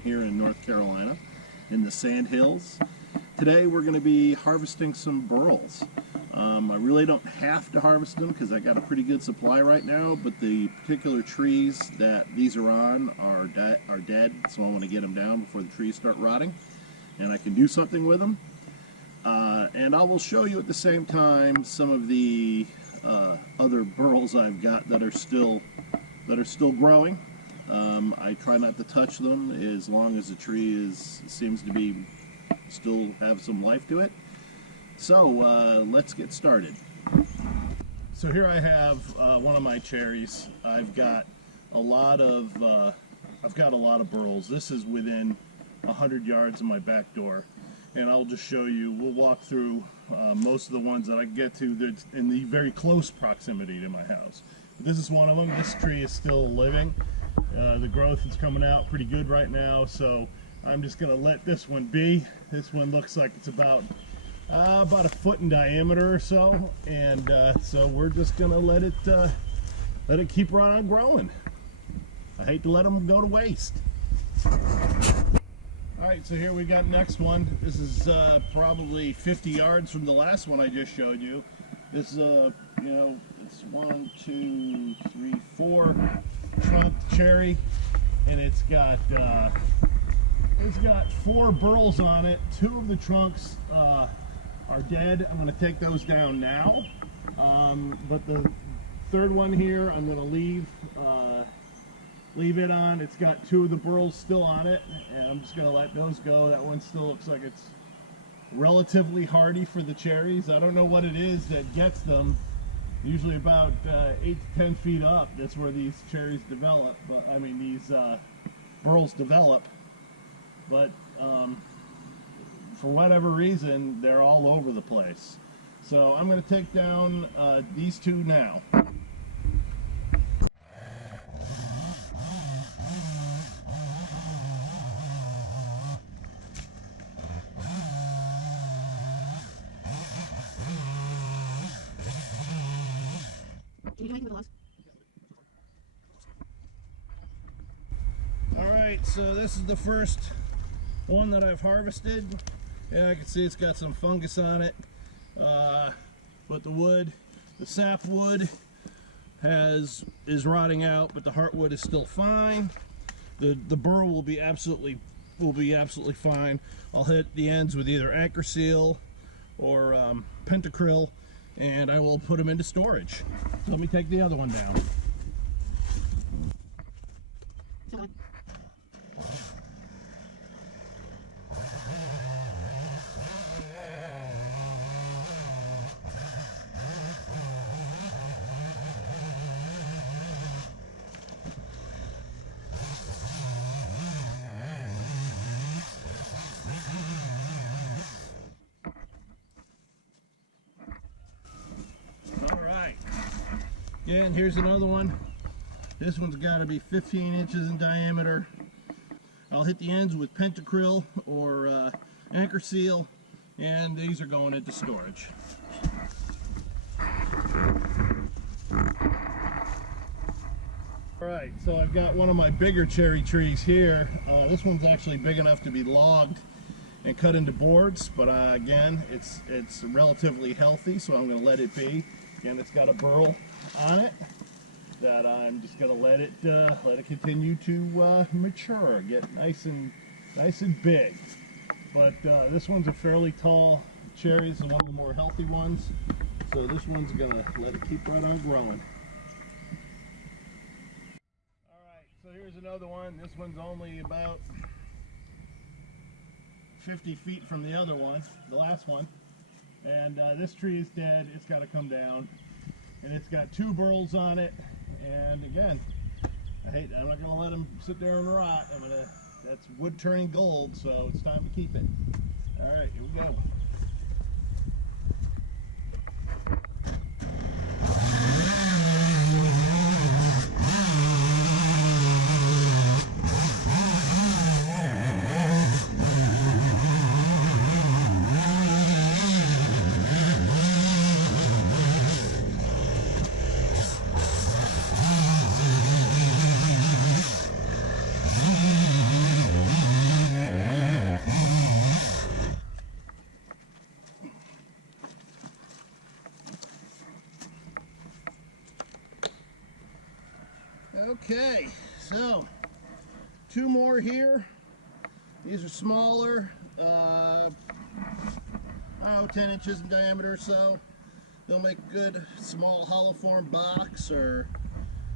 farm here in North Carolina in the Sand Hills. Today we're going to be harvesting some burls. I really don't have to harvest them because I got a pretty good supply right now, but the particular trees that these are on are dead, so I want to get them down before the trees start rotting and I can do something with them. And I will show you at the same time some of the other burls I've got that are still growing. I try not to touch them as long as the tree seems to be still have some life to it. So let's get started. So here I have one of my cherries. I've got a lot of burls. This is within 100 yards of my back door, and I'll just show you. We'll walk through most of the ones that I get to that's in the very close proximity to my house. This is one of them. This tree is still living. The growth is coming out pretty good right now, so I'm just going to let this one be. This one looks like it's about a foot in diameter or so, and so we're just going to let it keep right on growing. I hate to let them go to waste. Alright, so here we got next one. This is probably 50 yards from the last one I just showed you. This is it's 1, 2, 3, 4 trunk cherry, and it's got 4 burls on it. 2 of the trunks are dead. I'm going to take those down now, but the third one here I'm going to leave it on. It's got 2 of the burls still on it, and I'm just going to let those go. That one still looks like it's relatively hardy for the cherries. I don't know what it is that gets them. Usually about 8 to 10 feet up, that's where these cherries develop, but I mean these burls develop, but for whatever reason they're all over the place. So I'm going to take down these 2 now. Alright, so this is the first one that I've harvested. Yeah, I can see it's got some fungus on it, but the sapwood is rotting out, but the heartwood is still fine. The burl will be absolutely fine. I'll hit the ends with either anchor seal or pentacryl, and I will put them into storage. So let me take the other one down. And here's another one. This one's got to be 15 inches in diameter. I'll hit the ends with pentacryl or anchor seal, and these are going into storage. Alright, so I've got one of my bigger cherry trees here. This one's actually big enough to be logged and cut into boards, but again, it's relatively healthy, so I'm going to let it be. Again, it's got a burl on it that I'm just going to let it continue to mature, get nice and big. But this one's a fairly tall cherry. It's one of the more healthy ones, so this one's going to let it keep right on growing. Alright, so here's another one. This one's only about 50 feet from the other one, the last one. And this tree is dead. It's got to come down, and it's got 2 burls on it. And again, I'm not going to let them sit there and rot. That's wood turning gold, so it's time to keep it. All right, here we go. Okay, so 2 more here. These are smaller, I don't know, 10 inches in diameter or so. They'll make a good small hollow form box or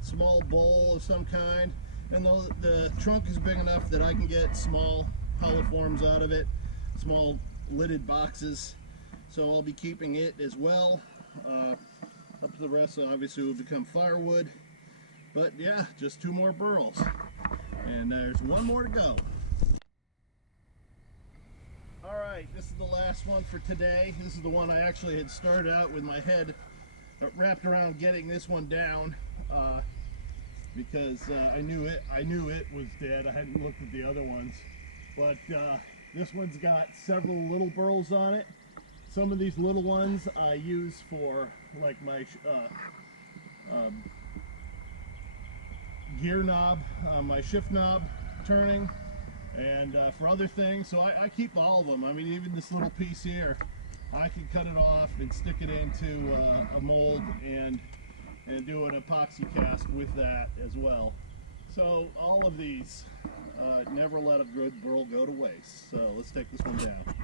small bowl of some kind. And the trunk is big enough that I can get small hollow forms out of it, small lidded boxes. So I'll be keeping it as well. Up to the rest obviously will become firewood. But yeah, just 2 more burls. And there's 1 more to go. Alright, this is the last one for today. This is the one I actually had started out with my head wrapped around getting this one down. Because I knew it was dead. I hadn't looked at the other ones. But this one's got several little burls on it. Some of these little ones I use for like my gear knob, my shift knob turning, and for other things. So I keep all of them. I mean, even this little piece here, I can cut it off and stick it into a mold and do an epoxy cast with that as well. So all of these, never let a good burl go to waste. So let's take this one down.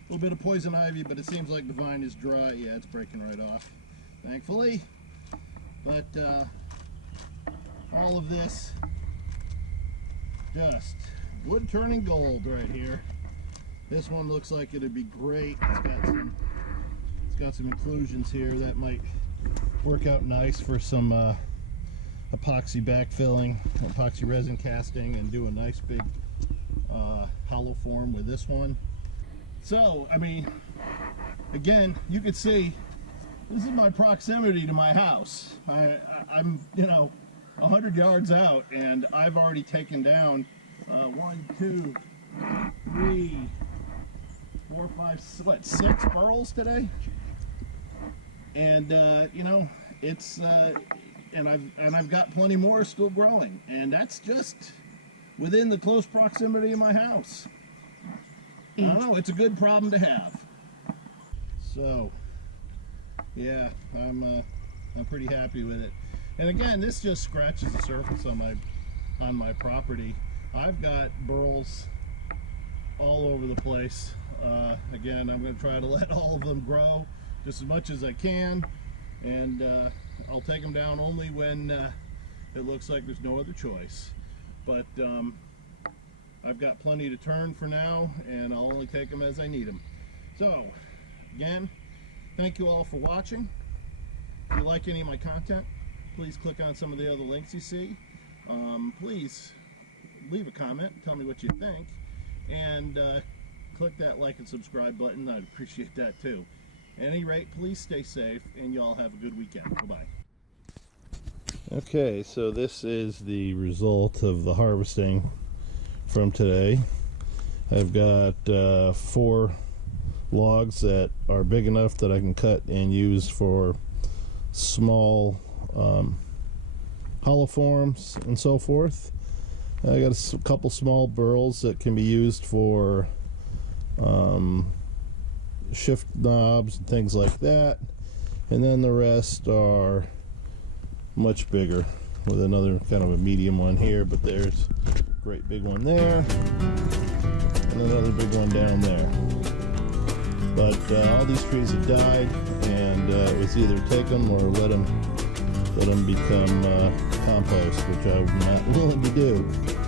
A little bit of poison ivy, but it seems like the vine is dry. Yeah, it's breaking right off, thankfully. But all of this, just wood turning gold right here. This one looks like it'd be great. It's got some inclusions here that might work out nice for some epoxy backfilling, epoxy resin casting, and do a nice big hollow form with this one. So, I mean, again, you can see this is my proximity to my house. I'm, you know, 100 yards out, and I've already taken down 1, 2, 3, 4, 5, 6 burls today. And you know, it's and I've got plenty more still growing, and that's just within the close proximity of my house. I don't know, it's a good problem to have. So yeah, I'm pretty happy with it. And again, this just scratches the surface on my property. I've got burls all over the place. Again, I'm going to try to let all of them grow just as much as I can, and I'll take them down only when it looks like there's no other choice. But I've got plenty to turn for now, and I'll only take them as I need them. So again, thank you all for watching. If you like any of my content, please click on some of the other links you see. Please leave a comment, tell me what you think, and click that like and subscribe button. I'd appreciate that too. At any rate, please stay safe, and you all have a good weekend. Bye-bye. Okay, so this is the result of the harvesting from today. I've got 4 logs that are big enough that I can cut and use for small hollow forms and so forth. I got a couple small burls that can be used for shift knobs and things like that, and then the rest are much bigger, with another kind of a medium one here, but there's a great big one there and another big one down there. But all these trees have died, and and it was either take them or let them become compost, which I'm not willing to do.